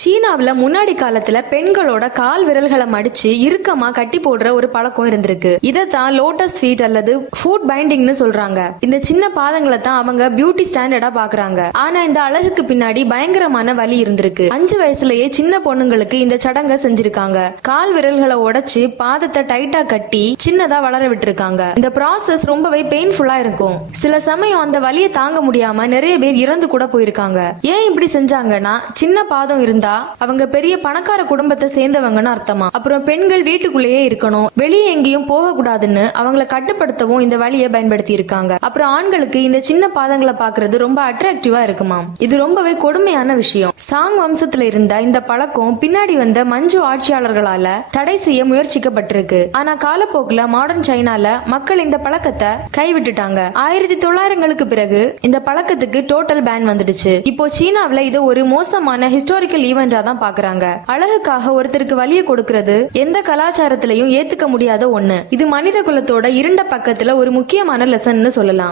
சீனாவுல முன்னாடி காலத்துல பெண்களோட கால் விரல்களை மடிச்சு இறுக்கமா கட்டி போடுற ஒரு பழக்கம் இருந்திருக்கு. இதத்தான் லோட்டஸ் ஃபீட் அல்லது ஃபுட் பைண்டிங்னு சொல்றாங்க. இந்த சின்ன பாதங்களை தான் அவங்க பியூட்டி ஸ்டாண்டர்டா பாக்குறாங்க. ஆனா இந்த அழகுக்கு பின்னாடி பயங்கரமான வலி இருந்திருக்கு. 5 வயசுலயே சின்ன பொண்ணுங்களுக்கு இந்த சடங்கை செஞ்சிருக்காங்க. கால் விரல்களை உடைச்சு பாதத்தை டைட்டா கட்டி சின்னதா வளர விட்டுருக்காங்க. இந்த ப்ராசஸ் ரொம்பவே பெயின்ஃபுல்லா இருக்கும். சில சமயம் அந்த வலியை தாங்க முடியாம நிறைய பேர் இறந்து கூட போயிருக்காங்க. ஏன் இப்படி செஞ்சாங்கன்னா, சின்ன பாதம் இருந்தா அவங்க பெரிய பணக்கார குடும்பத்தை சேர்ந்தவங்கன்னு அர்த்தமா. அப்புறம் பெண்கள் வீட்டுக்குள்ளேயே இருக்கணும், வெளியே எங்கேயும் போக கூடாதுன்னு அவங்களை கட்டுப்படுத்தவும் இந்த வழியை பயன்படுத்தி இருக்காங்க. அப்புறம் ஆண்களுக்கு இந்த சின்ன பாதங்களை பாக்குறது ரொம்ப அட்ராக்டிவா இருக்குமா. இது ரொம்பவே கொடுமையான விஷயம். சாங் வம்சத்துல இருந்த இந்த பழக்கம் பின்னாடி வந்த மஞ்சு ஆட்சியாளர்களால தடை செய்ய முயற்சிக்கப்பட்டிருக்கு. ஆனா காலப்போக்குல மாடர்ன் சைனால மக்கள் இந்த பழக்கத்தை கைவிட்டுட்டாங்க. 1900களுக்கு பிறகு இந்த பழக்கத்துக்கு டோட்டல் பேன் வந்துடுச்சு. இப்போ சீனாவுல இது ஒரு மோசமான ஹிஸ்டாரிக்கல் ஈவென்டா தான் பாக்குறாங்க. அழகுக்காக ஒருத்தருக்கு வலியை கொடுக்கிறது எந்த கலாச்சாரத்திலையும் ஏத்துக்க முடியாத ஒண்ணு. இது மனித குலத்தோட இருண்ட பக்கத்துல ஒரு முக்கியமான லெசன்னு சொல்லலாம்.